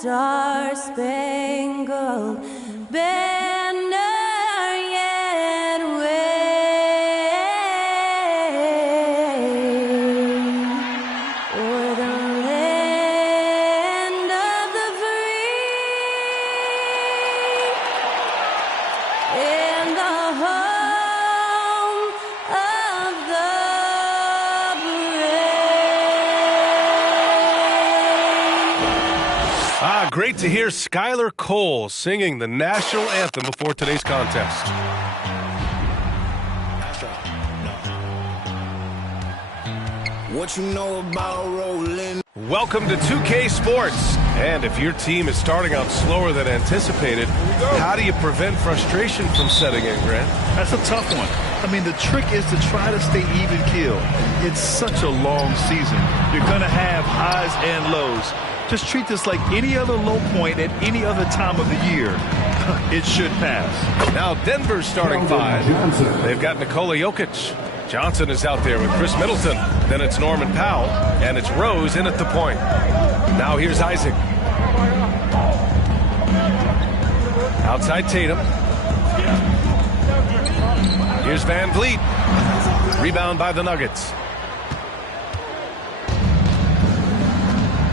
star-spangled banner yet wave o'er the land of the free and the home of the brave. Great to hear Skylar Cole singing the national anthem before today's contest. What you know about rolling? Welcome to 2K Sports. And if your team is starting out slower than anticipated, how do you prevent frustration from setting in, Grant? That's a tough one. I mean, the trick is to try to stay even keel. It's such a long season. You're going to have highs and lows. Just treat this like any other low point at any other time of the year. It should pass. Now Denver's starting five. They've got Nikola Jokic. Johnson is out there with Chris Middleton. Then it's Norman Powell. And it's Rose in at the point. Now here's Isaac. Outside Tatum. Here's Van Vliet. Rebound by the Nuggets.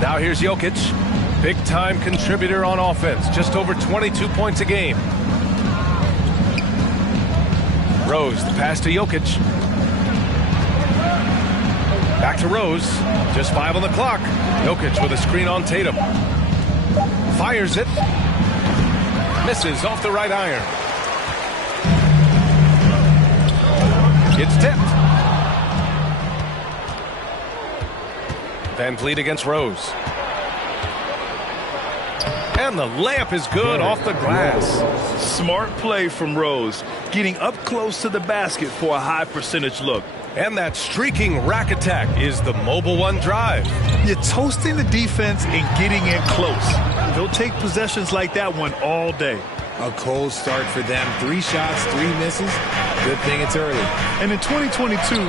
Now here's Jokic, big-time contributor on offense, just over 22 points a game. Rose, the pass to Jokic. Back to Rose, just 5 on the clock. Jokic with a screen on Tatum. Fires it. Misses off the right iron. It's tipped. Van Vliet against Rose. And the layup is good off the glass. Smart play from Rose, getting up close to the basket for a high percentage look. And that streaking rack attack is the Mobile One drive. You're toasting the defense and getting in close. They'll take possessions like that one all day. A cold start for them. 3 shots, 3 misses. Good thing it's early. And in 2022,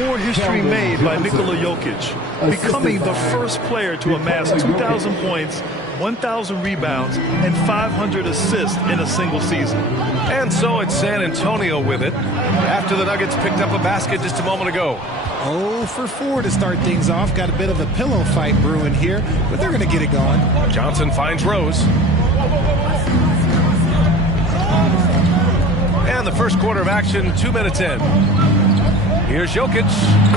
more history made by Nikola Jokic, becoming the first player to amass 2,000 points, 1,000 rebounds, and 500 assists in a single season. And so it's San Antonio with it, after the Nuggets picked up a basket just a moment ago. 0 for 4 to start things off. Got a bit of a pillow fight brewing here, but they're going to get it going. Johnson finds Rose. And the first quarter of action, 2 minutes in. Here's Jokic.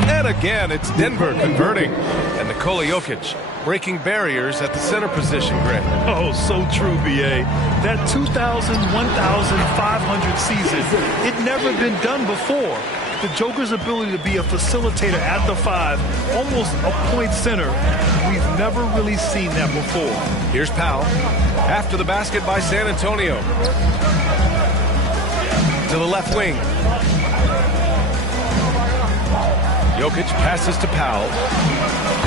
And again, it's Denver converting. And Nikola Jokic breaking barriers at the center position, Grant. Oh, so true, B.A. That 2,000, 1,500 season, it never been done before. The Joker's ability to be a facilitator at the 5, almost a point center, we've never really seen that before. Here's Powell. After the basket by San Antonio. To the left wing. Jokic passes to Powell.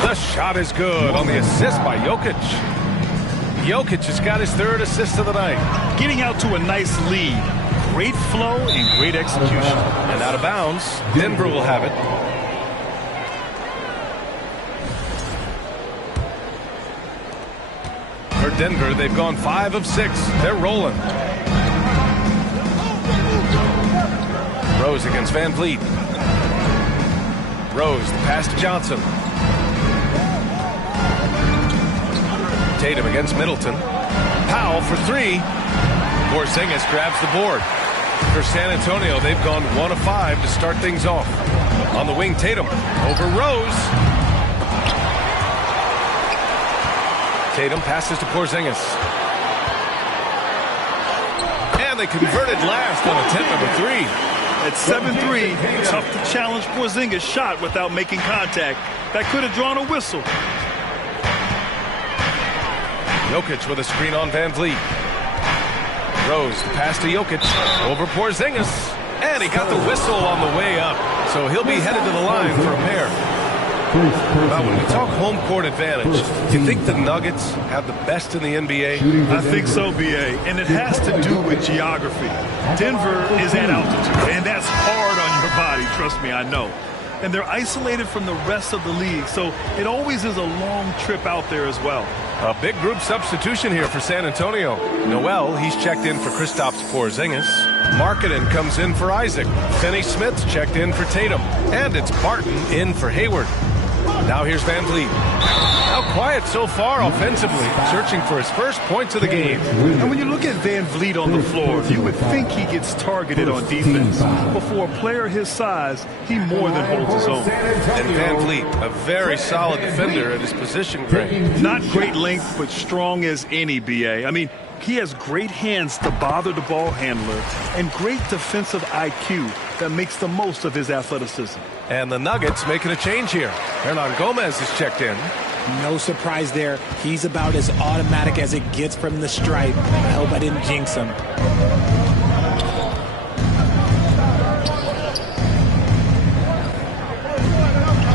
The shot is good on the assist by Jokic. Jokic has got his 3rd assist of the night. Getting out to a nice lead. Great flow and great execution. And out of bounds, Denver will have it. For Denver, they've gone 5 of 6. They're rolling. Rose against Van Vliet. Rose, the pass to Johnson. Tatum against Middleton. Powell for 3. Porzingis grabs the board. For San Antonio, they've gone 1 of 5 to start things off. On the wing, Tatum over Rose. Tatum passes to Porzingis. And they converted last on attempt number 3. At 7-3, tough to challenge Porzingis' shot without making contact. That could have drawn a whistle. Jokic with a screen on Van Vliet. Rose, the pass to Jokic over Porzingis. And he got the whistle on the way up. So he'll be headed to the line for a pair. Now, when we talk home court advantage, do you think the Nuggets have the best in the NBA? I think so, B.A., and it has to do with geography. Denver is at altitude, and that's hard on your body, trust me, I know. And they're isolated from the rest of the league, so it always is a long trip out there as well. A big group substitution here for San Antonio. Noel, he's checked in for Kristaps Porzingis. Markkanen comes in for Isaac. Finney Smith's checked in for Tatum. And it's Barton in for Hayward. Now here's Van Vliet. Now quiet so far offensively, searching for his first points of the game. And when you look at Van Vliet on the floor, you would think he gets targeted on defense. But for a player his size, he more than holds his own. And Van Vliet, a very solid defender at his position, Greg. Not great length, but strong as any, B.A. I mean, he has great hands to bother the ball handler and great defensive IQ that makes the most of his athleticism. And the Nuggets making a change here. Hernangomez is checked in. No surprise there. He's about as automatic as it gets from the stripe. I hope I didn't jinx him.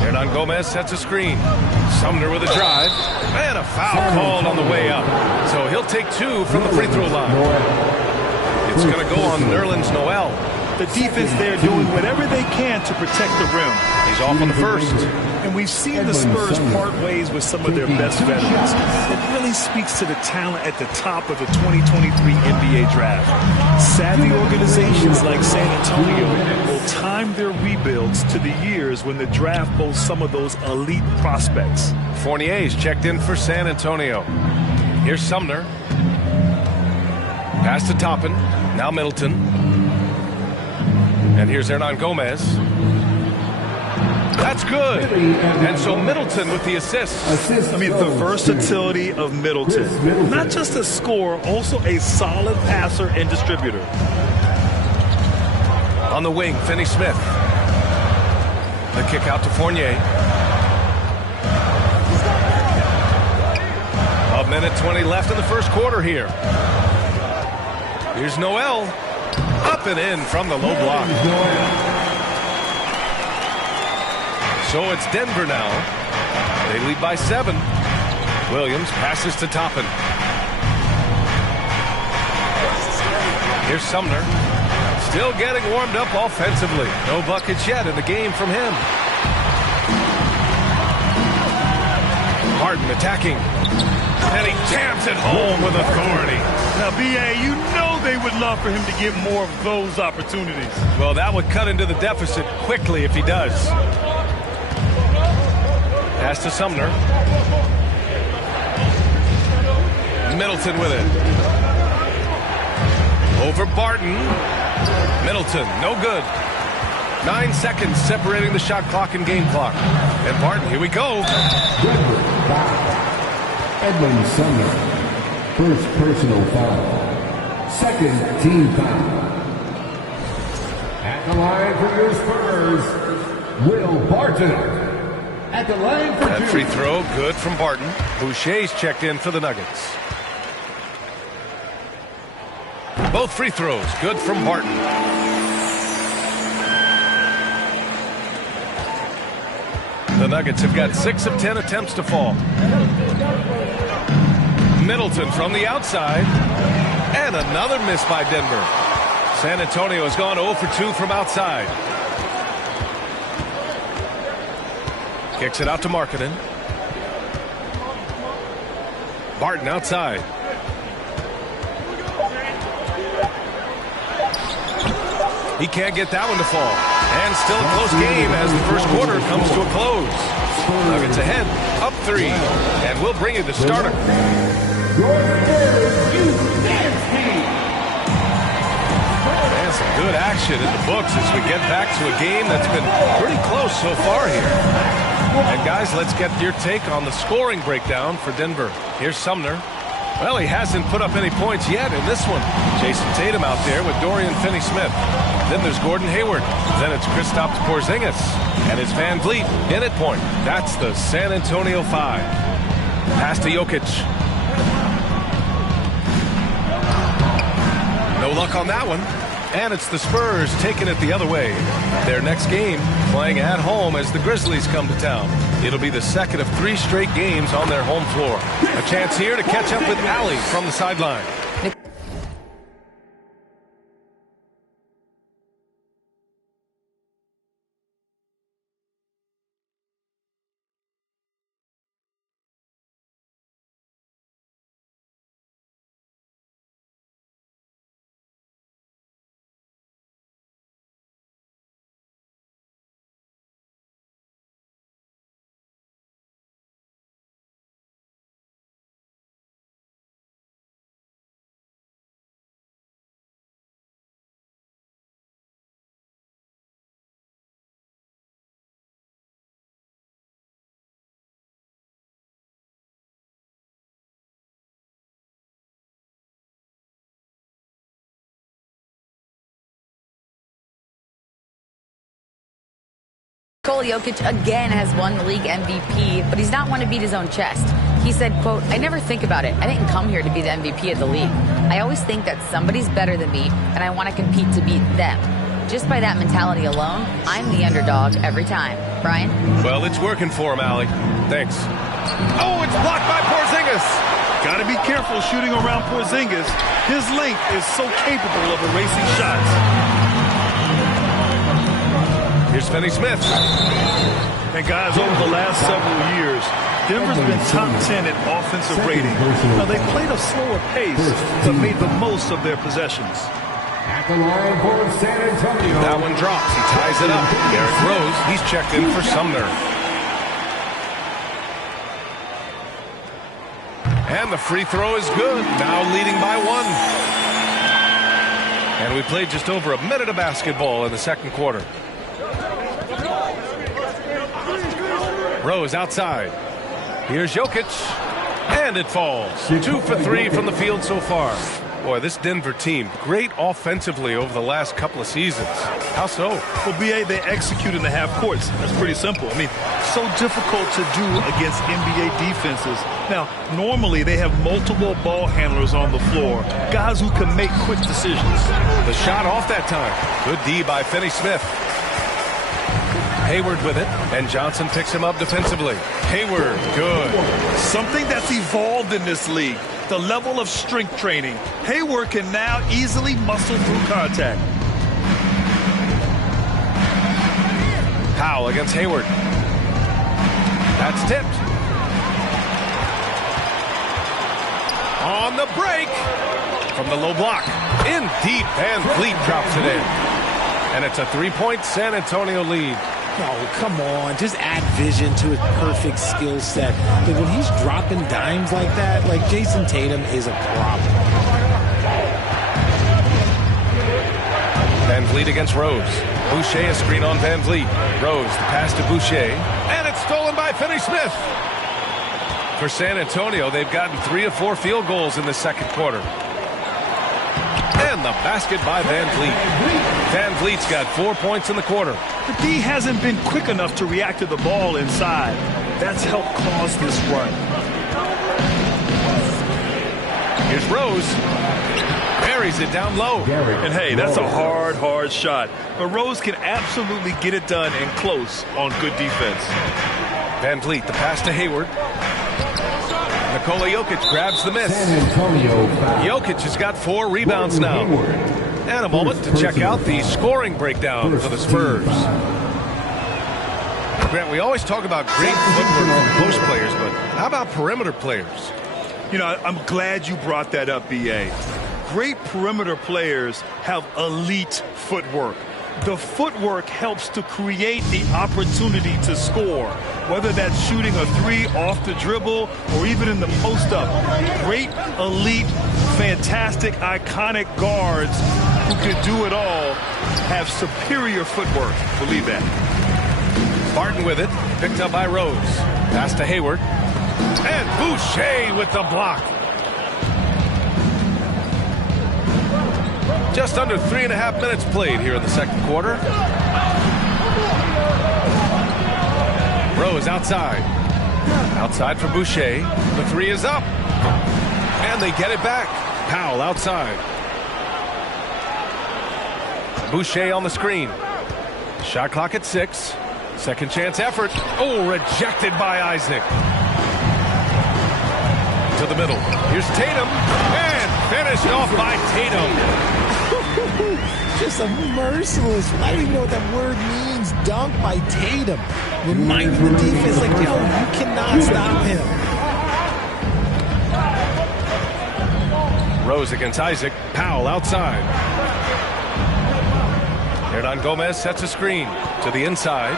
Hernangomez sets a screen. Sumner with a drive. And a foul called on the way up. So he'll take 2 from the free throw line. It's going to go on Nerlens Noel. The defense there doing whatever they can to protect the rim. He's off on the first. And we've seen the Spurs part ways with some of their best veterans. It really speaks to the talent at the top of the 2023 NBA draft. Savvy organizations like San Antonio will time their rebuilds to the years when the draft boasts some of those elite prospects. Fournier's checked in for San Antonio. Here's Sumner. Pass to Toppin. Now Middleton. And here's Hernangomez. That's good. And so Middleton with the assist. I mean, the versatility of Middleton. Not just a scorer, also a solid passer and distributor. On the wing, Finney Smith. The kick out to Fournier. A minute 20 left in the first quarter here. Here's Noel. Up and in from the low block. So it's Denver now. They lead by 7. Williams passes to Toppin. Here's Sumner. Still getting warmed up offensively. No buckets yet in the game from him. Harden attacking. And he jams it home with authority. Now, B.A., you know they would love for him to get more of those opportunities. Well, that would cut into the deficit quickly if he does. Pass to Sumner. Middleton with it. Over Barton. Middleton, no good. 9 seconds separating the shot clock and game clock. And Barton, here we go. Edmund Sumner, first personal foul, second team foul. At the line for your Spurs, Will Barton. At the line for that free throw, good from Barton. Boucher's checked in for the Nuggets. Both free throws, good from Barton. The Nuggets have got 6 of 10 attempts to fall. Middleton from the outside. And another miss by Denver. San Antonio has gone 0 for 2 from outside. Kicks it out to Markkanen. Barton outside. He can't get that one to fall. And still a close game as the first quarter comes to a close. Nuggets ahead, up 3. And we'll bring you the starter. And some good action in the books as we get back to a game that's been pretty close so far here. And guys, let's get your take on the scoring breakdown for Denver. Here's Sumner. Well, he hasn't put up any points yet in this one. Jason Tatum out there with Dorian Finney-Smith. Then there's Gordon Hayward. Then it's Kristaps Porzingis. And it's Van Vliet in at point. That's the San Antonio 5. Pass to Jokic. No luck on that one. And it's the Spurs taking it the other way. Their next game playing at home as the Grizzlies come to town. It'll be the second of 3 straight games on their home floor. A chance here to catch up with Allie from the sideline. Nikola Jokic again has won the league MVP, but he's not one to beat his own chest. He said, quote, "I never think about it. I didn't come here to be the MVP of the league. I always think that somebody's better than me, and I want to compete to beat them. Just by that mentality alone, I'm the underdog every time." Brian? Well, it's working for him, Allie. Thanks. Oh, it's blocked by Porzingis. Got to be careful shooting around Porzingis. His length is so capable of erasing shots. Here's Finney-Smith. And guys, over the last several years, Denver's been top 10 in offensive rating. Now, they played a slower pace, but made the most of their possessions. At the line for San Antonio. That one drops. He ties it up. Derrick Rose, he's checked in for Sumner. And the free throw is good. Now leading by 1. And we played just over a minute of basketball in the second quarter. Rose outside. Here's Jokic. And it falls. 2 for 3 from the field so far. Boy, this Denver team, great offensively over the last couple of seasons. How so? Well, BA, they execute in the half courts. That's pretty simple. I mean, so difficult to do against NBA defenses. Now, normally they have multiple ball handlers on the floor, guys who can make quick decisions. The shot off that time. Good D by Finney-Smith. Hayward with it, and Johnson picks him up defensively. Hayward, good. Something that's evolved in this league, the level of strength training. Hayward can now easily muscle through contact. Powell against Hayward. That's tipped. On the break. From the low block. In deep, Van Vliet drops it in. And it's a 3-point San Antonio lead. Oh, come on. Just add vision to his perfect skill set. Like, when he's dropping dimes like that, like, Jason Tatum is a problem. Van Vliet against Rose. Boucher, a screen on Van Vliet. Rose, the pass to Boucher. And it's stolen by Finney-Smith. For San Antonio, they've gotten 3 of 4 field goals in the second quarter. And the basket by Van Vliet. Van Vliet's got 4 points in the quarter. The D hasn't been quick enough to react to the ball inside. That's helped cause this run. Here's Rose. Buries it down low. And hey, that's a hard shot. But Rose can absolutely get it done and close on good defense. Van Vliet, the pass to Hayward. Nikola Jokic grabs the miss. San Antonio foul. Jokic has got 4 rebounds now. And a moment to check out the scoring breakdown for the Spurs. Grant, we always talk about great footwork from post players, but how about perimeter players? You know, I'm glad you brought that up, BA. Great perimeter players have elite footwork. The footwork helps to create the opportunity to score, whether that's shooting a 3 off the dribble or even in the post-up. Great, elite, fantastic, iconic guards who can do it all have superior footwork. Believe that. Barton with it, picked up by Rose. Pass to Hayward. And Boucher with the block. Just under 3.5 minutes played here in the second quarter. Rose outside. Outside for Boucher. The 3 is up. And they get it back. Powell outside. Boucher on the screen. Shot clock at 6. Second chance effort. Oh, rejected by Isaac. To the middle. Here's Tatum. And finished off by Tatum. Just a merciless, I don't even know what that word means, dunk by Tatum. Reminding the defense, like, yo, you cannot stop him. Rose against Isaac. Powell outside. Hernan Gomez sets a screen to the inside.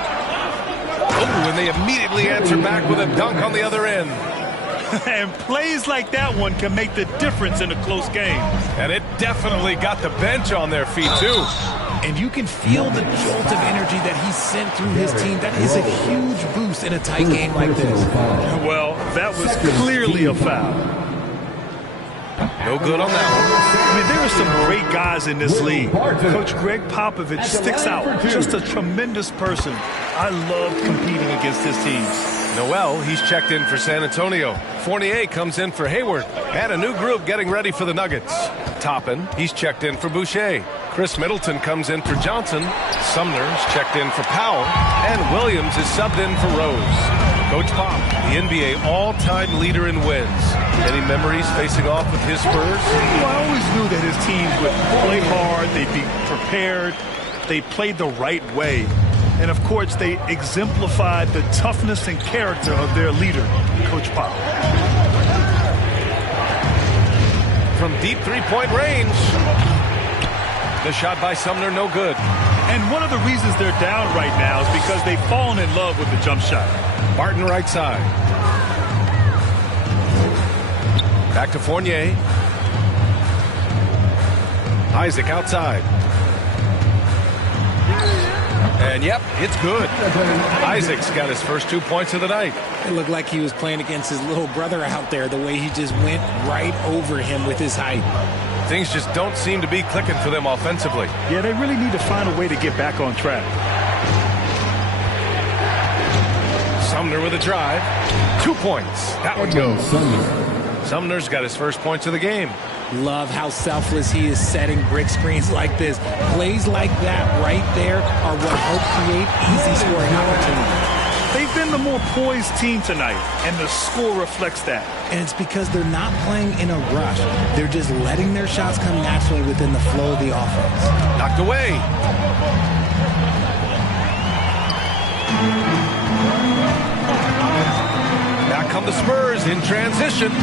Oh, and they immediately answer back with a dunk on the other end. And plays like that one can make the difference in a close game. And it definitely got the bench on their feet, too. And you can feel the jolt of energy that he sent through his team. That is a huge boost in a tight game like this. Well, that was clearly a foul. No good on that one. I mean, there are some great guys in this league. Coach Greg Popovich sticks out. Just a tremendous person. I love competing against his teams. Noel, he's checked in for San Antonio. Fournier comes in for Hayward. And a new group getting ready for the Nuggets. Toppin, he's checked in for Boucher. Chris Middleton comes in for Johnson. Sumner's checked in for Powell. And Williams is subbed in for Rose. Coach Pop, the NBA all-time leader in wins. Any memories facing off with his Spurs? Well, I always knew that his teams would play hard, they'd be prepared, they played the right way. And, of course, they exemplified the toughness and character of their leader, Coach Pop. From deep three-point range. The shot by Sumner, no good. And one of the reasons they're down right now is because they've fallen in love with the jump shot. Barton right side. Back to Fournier. Isaac outside. And yep, it's good. Isaac's got his first 2 points of the night. It looked like he was playing against his little brother out there, the way he just went right over him with his height. Things just don't seem to be clicking for them offensively. Yeah, they really need to find a way to get back on track. Sumner with a drive. 2 points. That one goes. Sumner's got his first points of the game. Love how selfless he is setting brick screens like this. Plays like that right there are what help create easy scoring opportunities. They've been the more poised team tonight, and the score reflects that. And it's because they're not playing in a rush. They're just letting their shots come naturally within the flow of the offense. Knocked away. Back come the Spurs in transition.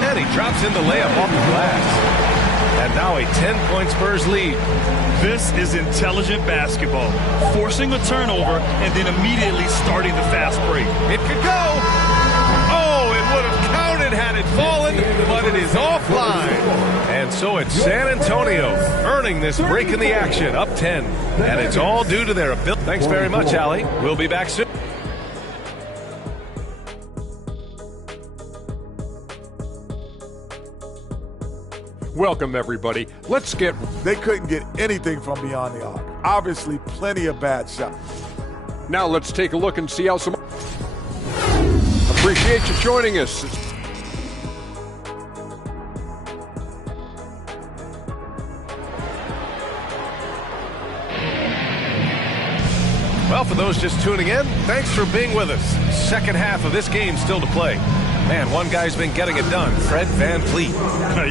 And he drops in the layup off the glass. And now a 10-point Spurs lead. This is intelligent basketball. Forcing a turnover and then immediately starting the fast break. It could go. Oh, it would have counted had it fallen, but it is offline. And so it's San Antonio earning this break in the action, up 10. And it's all due to their ability. Thanks very much, Allie. We'll be back soon. Welcome, everybody. Let's get... They couldn't get anything from beyond the arc. Obviously, plenty of bad shots. Now let's take a look and see how some... Appreciate you joining us. Well, for those just tuning in, thanks for being with us. Second half of this game still to play. Man, one guy's been getting it done, Fred VanVleet.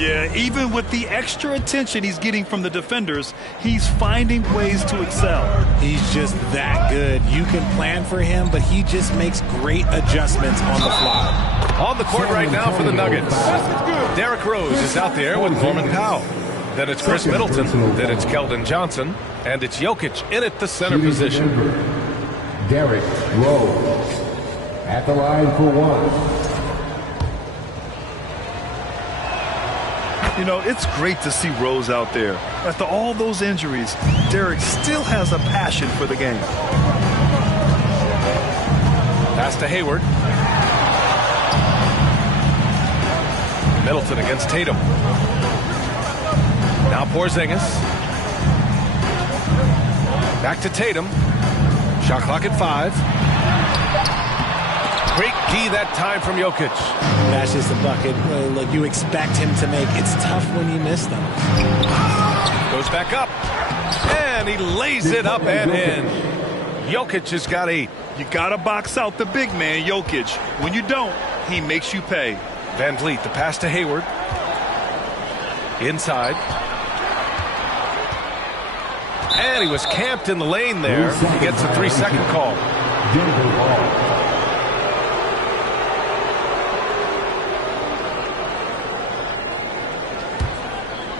Yeah, even with the extra attention he's getting from the defenders, he's finding ways to excel. He's just that good. You can plan for him, but he just makes great adjustments on the fly. On the court right now for the Nuggets. Derrick Rose is out there with Norman Powell. Then it's Chris Middleton. Then it's Keldon Johnson. And it's Jokic in at the center position. Derrick Rose at the line for one. You know, it's great to see Rose out there. After all those injuries, Derrick still has a passion for the game. Pass to Hayward. Middleton against Tatum. Now Porzingis. Back to Tatum. Shot clock at 5. Great D that time from Jokic. That's just a bucket. Look, you expect him to make. It's tough when you miss them. Goes back up. And he lays it up and in. Jokic has got 8. You got to box out the big man, Jokic. When you don't, he makes you pay. VanVleet, the pass to Hayward. Inside. And he was camped in the lane there. He gets a 3-second call.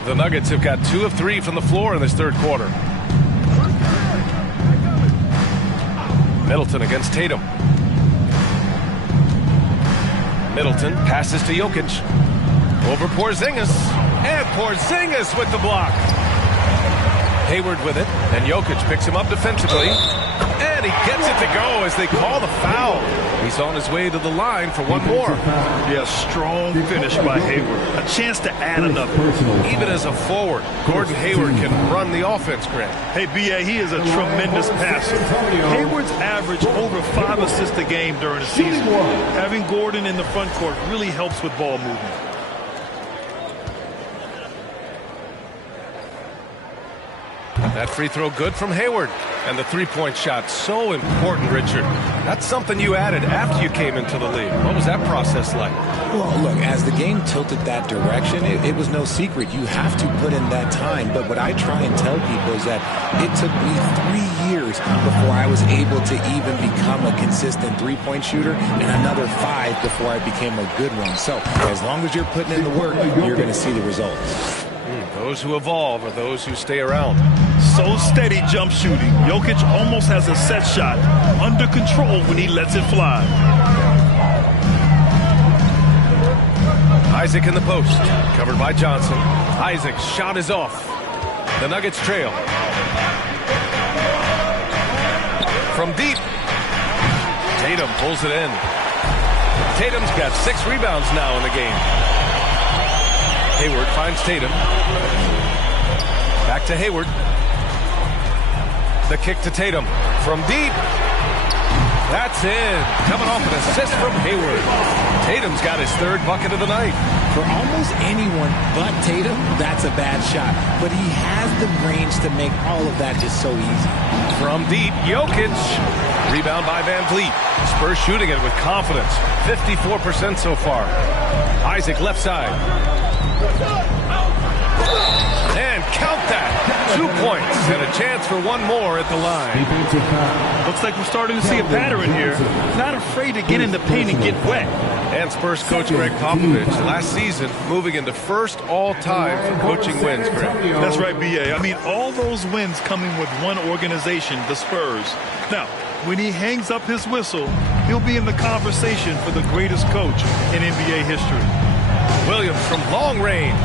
The Nuggets have got 2 of 3 from the floor in this third quarter. Middleton against Tatum. Middleton passes to Jokic. Over Porzingis. And Porzingis with the block. Hayward with it. And Jokic picks him up defensively. And he gets it to go as they call the foul. He's on his way to the line for one more. Yeah, strong finish by Hayward. A chance to add another. Even as a forward, Gordon Hayward can run the offense, Grant. Hey, B.A., he is a tremendous passer. Hayward's averaged over 5 assists a game during the season. Having Gordon in the front court really helps with ball movement. That free throw good from Hayward. And the three-point shot, so important, Richard. That's something you added after you came into the league. What was that process like? Well, look, as the game tilted that direction, it was no secret. You have to put in that time. But what I try and tell people is that it took me 3 years before I was able to even become a consistent three-point shooter, and another 5 before I became a good one. So as long as you're putting in the work, you're going to see the results. Those who evolve are those who stay around. So steady jump shooting. Jokic almost has a set shot under control when he lets it fly. Isaac in the post, covered by Johnson. Isaac's shot is off. The Nuggets trail. From deep, Tatum pulls it in. Tatum's got 6 rebounds now in the game. Hayward finds Tatum. Back to Hayward. The kick to Tatum. From deep. That's in. Coming off an assist from Hayward. Tatum's got his 3rd bucket of the night. For almost anyone but Tatum, that's a bad shot. But he has the range to make all of that just so easy. From deep, Jokic. Rebound by Van Vliet. Spurs shooting it with confidence. 54% so far. Isaac left side. And count that. 2 points and a chance for one more at the line. Looks like we're starting to see a pattern here. Not afraid to get in the paint and get wet. And Spurs coach Greg Popovich last season moving into first all-time for coaching wins, Greg. That's right, B.A. I mean, all those wins coming with one organization, the Spurs. Now, when he hangs up his whistle, he'll be in the conversation for the greatest coach in NBA history. Williams from long range.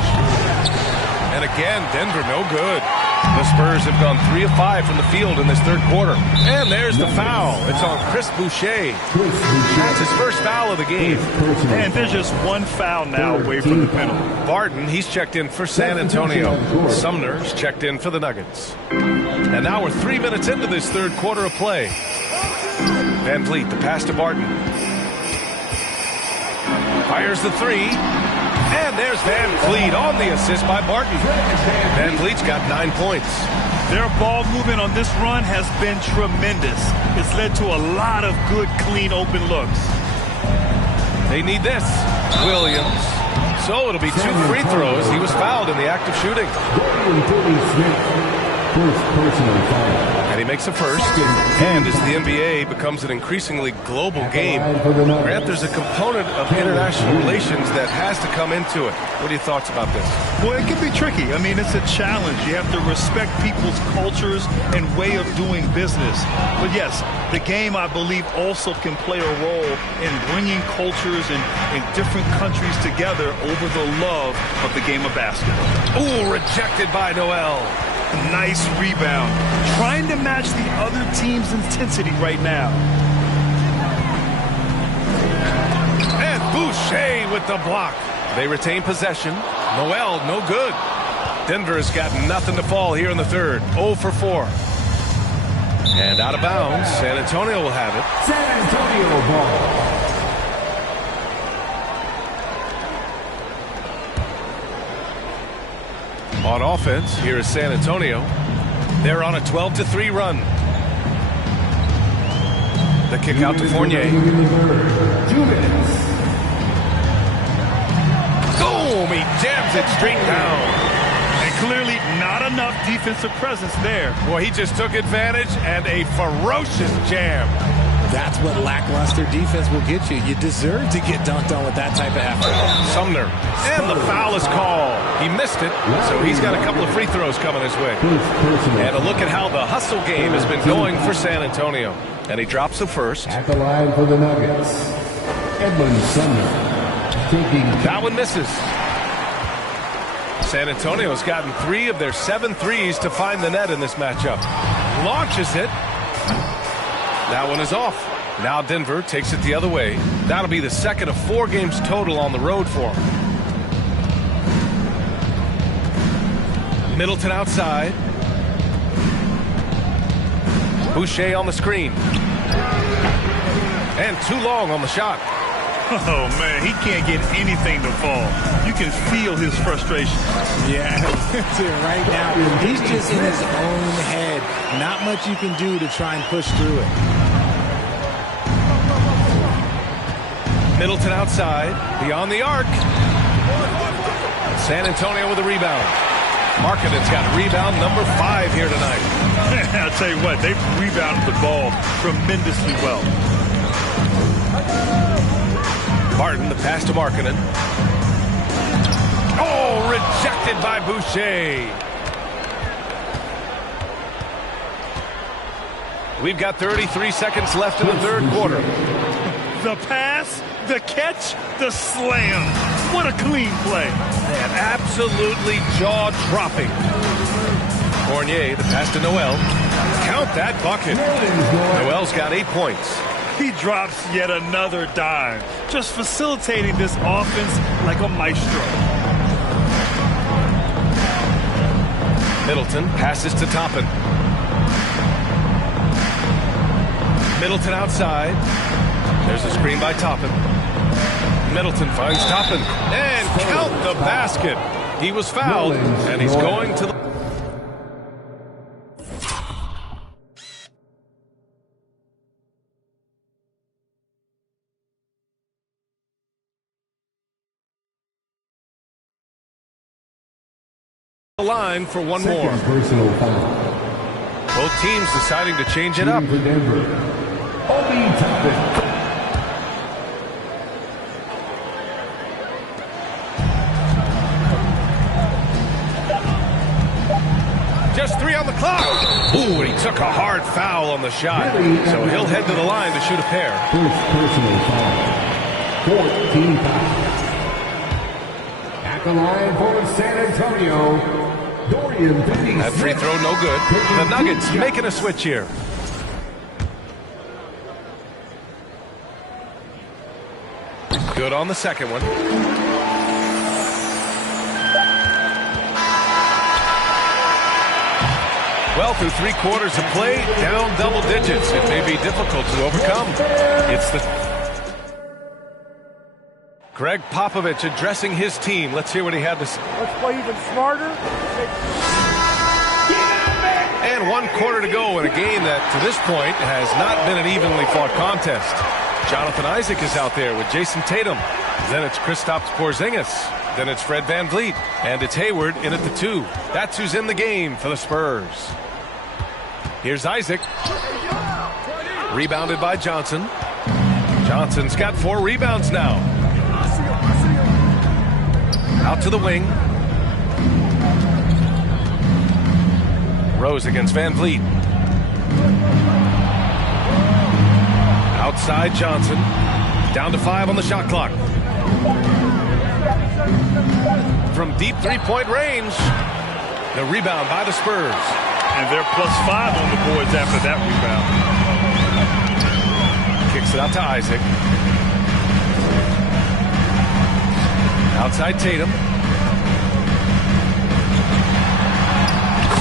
And again, Denver no good. The Spurs have gone 3 of 5 from the field in this 3rd quarter. And there's the foul. It's on Chris Boucher. That's his first foul of the game. And there's just one foul now away from the penalty. Barton, he's checked in for San Antonio. Sumner's checked in for the Nuggets. And now we're 3 minutes into this 3rd quarter of play. Van Vliet, the pass to Barton. Fires the 3. And there's Van Vliet on the assist by Barton. Van Vliet's got 9 points. Their ball movement on this run has been tremendous. It's led to a lot of good, clean, open looks. They need this. Williams. So it'll be 2 free throws. He was fouled in the act of shooting. First personal foul. And he makes a first. And as the NBA becomes an increasingly global game, Grant, there's a component of international relations that has to come into it. What are your thoughts about this? Well, it can be tricky. I mean, it's a challenge. You have to respect people's cultures and way of doing business. But yes, the game, I believe, also can play a role in bringing cultures in different countries together over the love of the game of basketball. Ooh, rejected by Noel. Nice rebound. Trying to match the other team's intensity right now. And Boucher with the block. They retain possession. Noel, no good. Denver has got nothing to fall here in the 3rd. 0 for 4. And out of bounds. San Antonio will have it. San Antonio ball. On offense, here is San Antonio. They're on a 12-3 run. The kick out to Fournier. 2 minutes. Boom! He jams it straight down. And clearly not enough defensive presence there. Boy, he just took advantage and a ferocious jam. That's what lackluster defense will get you. You deserve to get dunked on with that type of effort. Sumner. And the foul is called. He missed it, so he's got a couple of free throws coming his way. And a look at how the hustle game has been going for San Antonio. And he drops the first. At the line for the Nuggets, Edmund Sumner. That one misses. San Antonio's gotten 3 of their 7 threes to find the net in this matchup. Launches it. That one is off. Now Denver takes it the other way. That'll be the second of 4 games total on the road for him. Middleton outside. Boucher on the screen. And too long on the shot. Oh, man, he can't get anything to fall. You can feel his frustration. Yeah, that's it right now. He's just in his own head. Not much you can do to try and push through it. Middleton outside, beyond the arc. San Antonio with a rebound. Markkanen's got rebound number 5 here tonight. I'll tell you what, they've rebounded the ball tremendously well. Martin, the pass to Markkanen. Oh, rejected by Boucher. We've got 33 seconds left in the third quarter. The pass, the catch, the slam. What a clean play. Man, absolutely jaw-dropping. Fournier, the pass to Noel. Count that bucket. Noel's got 8 points. He drops yet another dime, just facilitating this offense like a maestro. Middleton passes to Toppin. Middleton outside. There's a screen by Toppin. Middleton finds Toppin. And count the basket. He was fouled, and he's going to the... line for one more. Personal foul. Both teams deciding to change it up. For Denver, Obi Toppin. Just 3 on the clock. Ooh, and he took a hard foul on the shot. So he'll head to the line to shoot a pair. First personal foul. 14 fouls. At the line for San Antonio, Dorian Finney-Smith. That free throw no good. The Nuggets making a switch here. Good on the second one. Well, through 3 quarters of play, down double digits. It may be difficult to overcome. It's the... Greg Popovich addressing his team. Let's hear what he had to say. Let's play even smarter. And 1 quarter to go in a game that, to this point, has not been an evenly fought contest. Jonathan Isaac is out there with Jason Tatum. Then it's Kristaps Porzingis. Then it's Fred VanVleet. And it's Hayward in at the 2. That's who's in the game for the Spurs. Here's Isaac. Rebounded by Johnson. Johnson's got 4 rebounds now. Out to the wing. Rose against VanVleet. Outside Johnson. Down to 5 on the shot clock. From deep 3-point range. The rebound by the Spurs. And they're +5 on the boards after that rebound. Kicks it out to Isaac. Outside Tatum.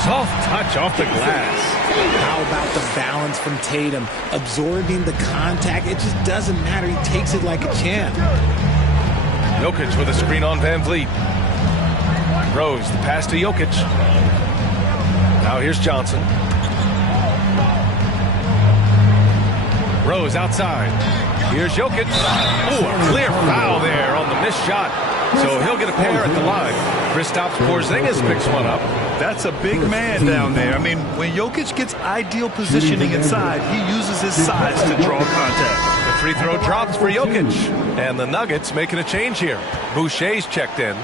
Soft touch off the glass. How about the balance from Tatum? Absorbing the contact. It just doesn't matter. He takes it like a champ. Jokic with a screen on VanVleet. Rose, the pass to Jokic. Now here's Johnson. Rose outside. Here's Jokic. Ooh, a clear foul there on the missed shot. So he'll get a pair at the line. Kristaps Porzingis picks one up. That's a big man down there. I mean, when Jokic gets ideal positioning inside, he uses his size to draw contact. The free throw drops for Jokic. And the Nuggets making a change here. Boucher's checked in.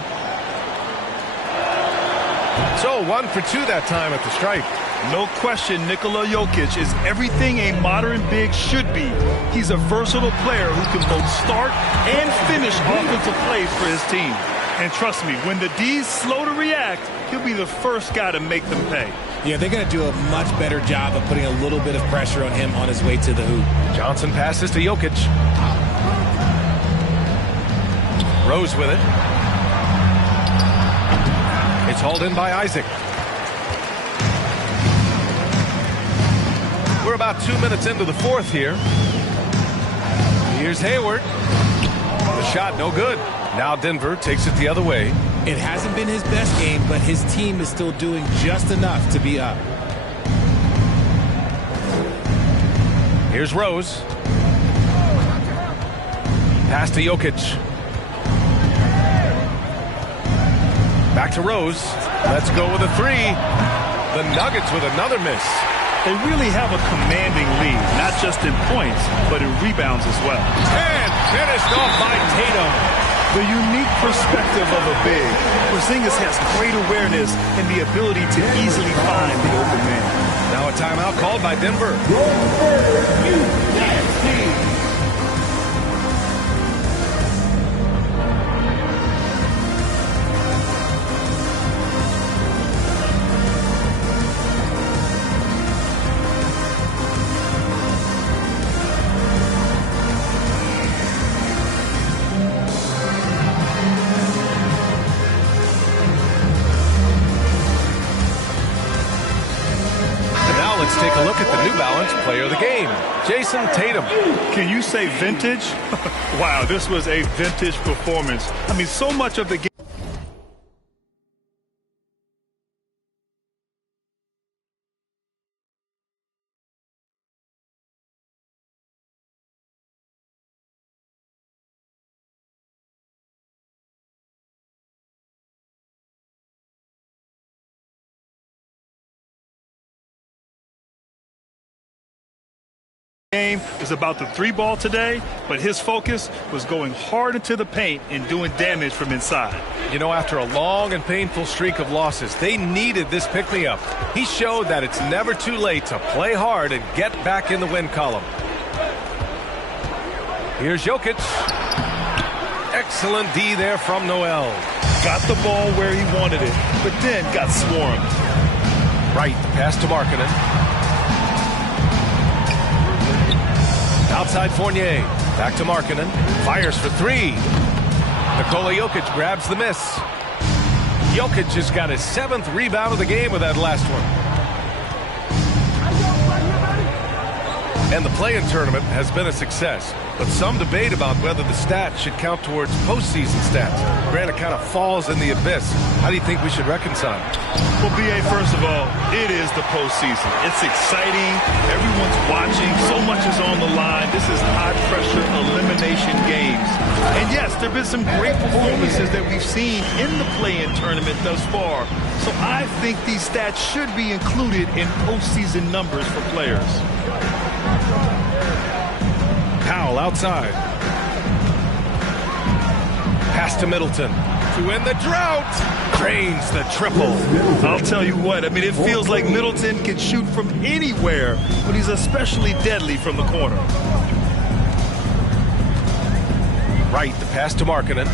So 1 for 2 that time at the stripe. No question, Nikola Jokic is everything a modern big should be. He's a versatile player who can both start and finish offensive plays for his team. And trust me, when the D's slow to react, he'll be the first guy to make them pay. Yeah, they're going to do a much better job of putting a little bit of pressure on him on his way to the hoop. Johnson passes to Jokic. Rose with it. It's hauled in by Isaac. We're about 2 minutes into the fourth here. Here's Hayward. The shot no good. Now Denver takes it the other way. It hasn't been his best game, but his team is still doing just enough to be up. Here's Rose. Pass to Jokic. Back to Rose. Let's go with a three. The Nuggets with another miss. They really have a commanding lead, not just in points, but in rebounds as well. And finished off by Tatum. The unique perspective of a big. Porzingis has great awareness and the ability to easily find the open man. Now a timeout called by Denver. Take a look at the New Balance player of the game, Jason Tatum. Can you say vintage? Wow, this was a vintage performance. I mean, so much of the game. Game is about the three ball today, but his focus was going hard into the paint and doing damage from inside. You know, after a long and painful streak of losses, they needed this pick-me-up. He showed that it's never too late to play hard and get back in the win column. Here's Jokic. Excellent D there from Noel. Got the ball where he wanted it, but then got swarmed. Right, pass to Markkanen. Outside Fournier. Back to Markkanen. Fires for three. Nikola Jokic grabs the miss. Jokic has got his 7th rebound of the game with that last one. And the play-in tournament has been a success, but some debate about whether the stats should count towards postseason stats. Grant, it kind of falls in the abyss. How do you think we should reconcile? Well, B.A., first of all, it is the postseason. It's exciting. Everyone's watching. So much is on the line. This is high-pressure elimination games. And yes, there have been some great performances that we've seen in the play-in tournament thus far. So I think these stats should be included in postseason numbers for players. Powell outside. Pass to Middleton. To end the drought. Drains the triple. I'll tell you what, I mean, it feels like Middleton can shoot from anywhere, but he's especially deadly from the corner. Right, the pass to Markkanen.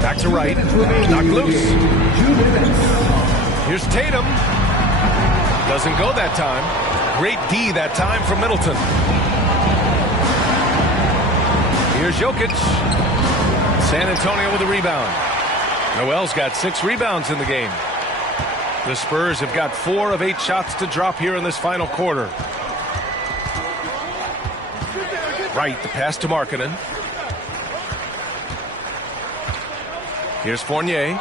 Back to right. Knocked loose. Here's Tatum. Doesn't go that time. Great D that time from Middleton. Here's Jokic. San Antonio with a rebound. Noel's got 6 rebounds in the game. The Spurs have got 4 of 8 shots to drop here in this final quarter. Right, the pass to Markkanen. Here's Fournier.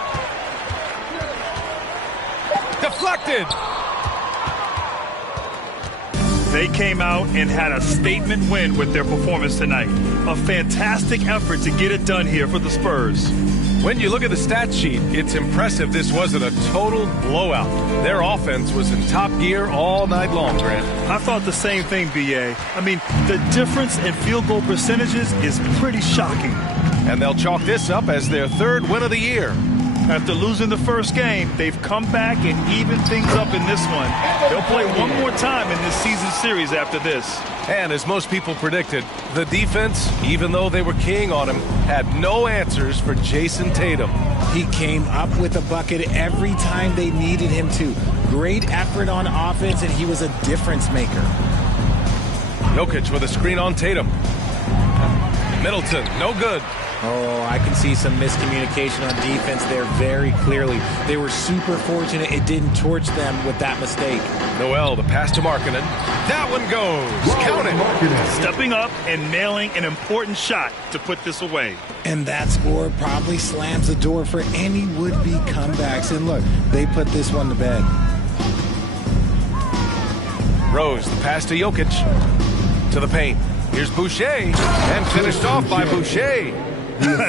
Deflected. They came out and had a statement win with their performance tonight. A fantastic effort to get it done here for the Spurs. When you look at the stat sheet, it's impressive this wasn't a total blowout. Their offense was in top gear all night long, Grant. I thought the same thing, B.A. I mean, the difference in field goal percentages is pretty shocking. And they'll chalk this up as their 3rd win of the year. After losing the first game, they've come back and evened things up in this one. They'll play one more time in this season series after this. And as most people predicted, the defense, even though they were keying on him, had no answers for Jason Tatum. He came up with a bucket every time they needed him to. Great effort on offense, and he was a difference maker. Jokic with a screen on Tatum. Middleton, no good. Oh, I can see some miscommunication on defense there very clearly. They were super fortunate it didn't torch them with that mistake. Noel, the pass to Markkanen. That one goes. Count it. Stepping up and nailing an important shot to put this away. And that score probably slams the door for any would-be comebacks. And look, they put this one to bed. Rose, the pass to Jokic. To the paint. Here's Boucher. And finished off by Boucher.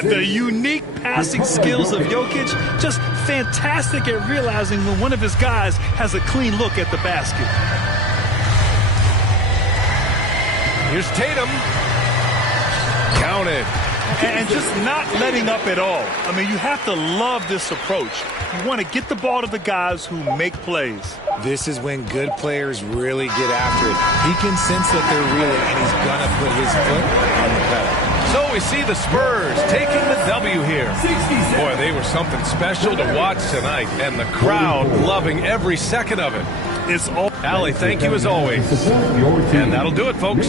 The unique passing skills of Jokic, just fantastic at realizing when one of his guys has a clean look at the basket. Here's Tatum. Counted. And just not letting up at all. I mean, you have to love this approach. You want to get the ball to the guys who make plays. This is when good players really get after it. He can sense that they're reeling, and he's going to put his foot on the pedal. So we see the Spurs taking the W here. Boy, they were something special to watch tonight, and the crowd loving every second of it. It's all. Allie, thank you as always. And that'll do it, folks.